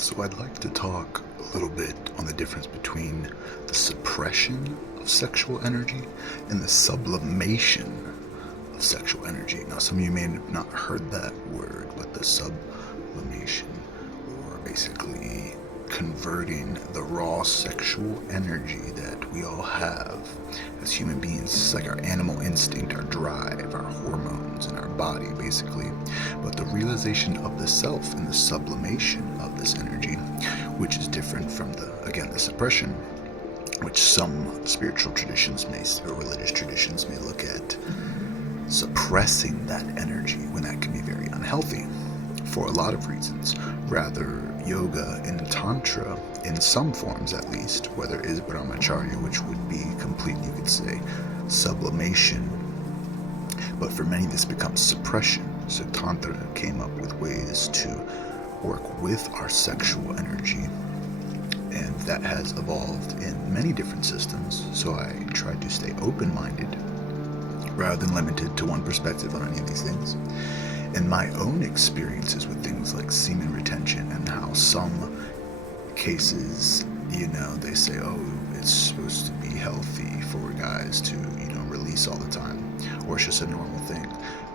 So I'd like to talk a little bit on the difference between the suppression of sexual energy and the sublimation of sexual energy. Now, some of you may have not heard that word, but the sublimation, or basically converting the raw sexual energy that we all have as human beings. It's like our animal instinct, our drive, our hormones, and our body, basically. But the realization of the self and the sublimation of this energy, which is different from the suppression, which some spiritual traditions or religious traditions may look at suppressing that energy, when that can be very unhealthy for a lot of reasons. Rather, yoga and Tantra, in some forms at least, whether it is brahmacharya, which would be complete, you could say, sublimation. But for many, this becomes suppression. So Tantra came up with ways to work with our sexual energy, and that has evolved in many different systems. So I tried to stay open-minded rather than limited to one perspective on any of these things. And my own experiences with things like semen retention, and how some cases, they say, oh, it's supposed to be healthy for guys to, release all the time, or it's just a normal thing.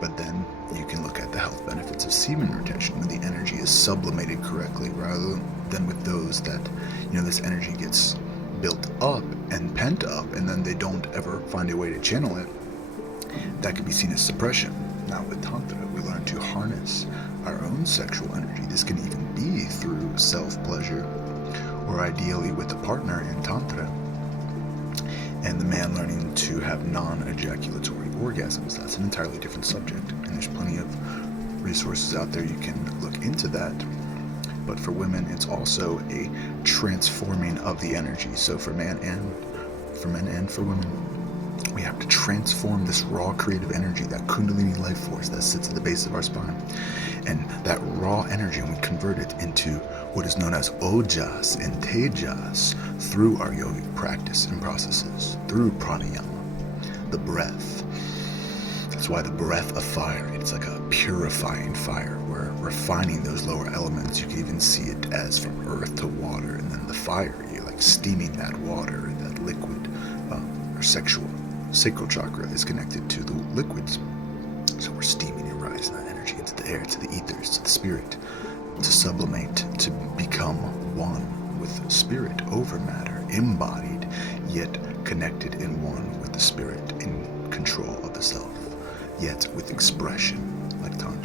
But then you can look at the health benefits of semen retention when the energy is sublimated correctly, rather than with those that, this energy gets built up and pent up, and then they don't ever find a way to channel it. That could be seen as suppression. Now with Tantra, we learn to harness our own sexual energy. This can even be through self-pleasure, or ideally with a partner in Tantra, and the man learning to have non-ejaculatory orgasms. That's an entirely different subject, and there's plenty of resources out there you can look into that. But for women, it's also a transforming of the energy. So for men and for women, we have to transform this raw creative energy, that kundalini life force that sits at the base of our spine. And that raw energy, and we convert it into what is known as ojas and tejas through our yogic practice and processes, through pranayama, the breath. That's why the breath of fire, it's like a purifying fire. We're refining those lower elements. You can even see it as from earth to water, and then the fire, you're like steaming that water, that liquid, or sacral chakra is connected to the liquids. So we're steaming and rising that energy into the air, to the ethers, to the spirit, to sublimate, to become one with spirit over matter, embodied, yet connected in one with the spirit, in control of the self, yet with expression, like Tantra.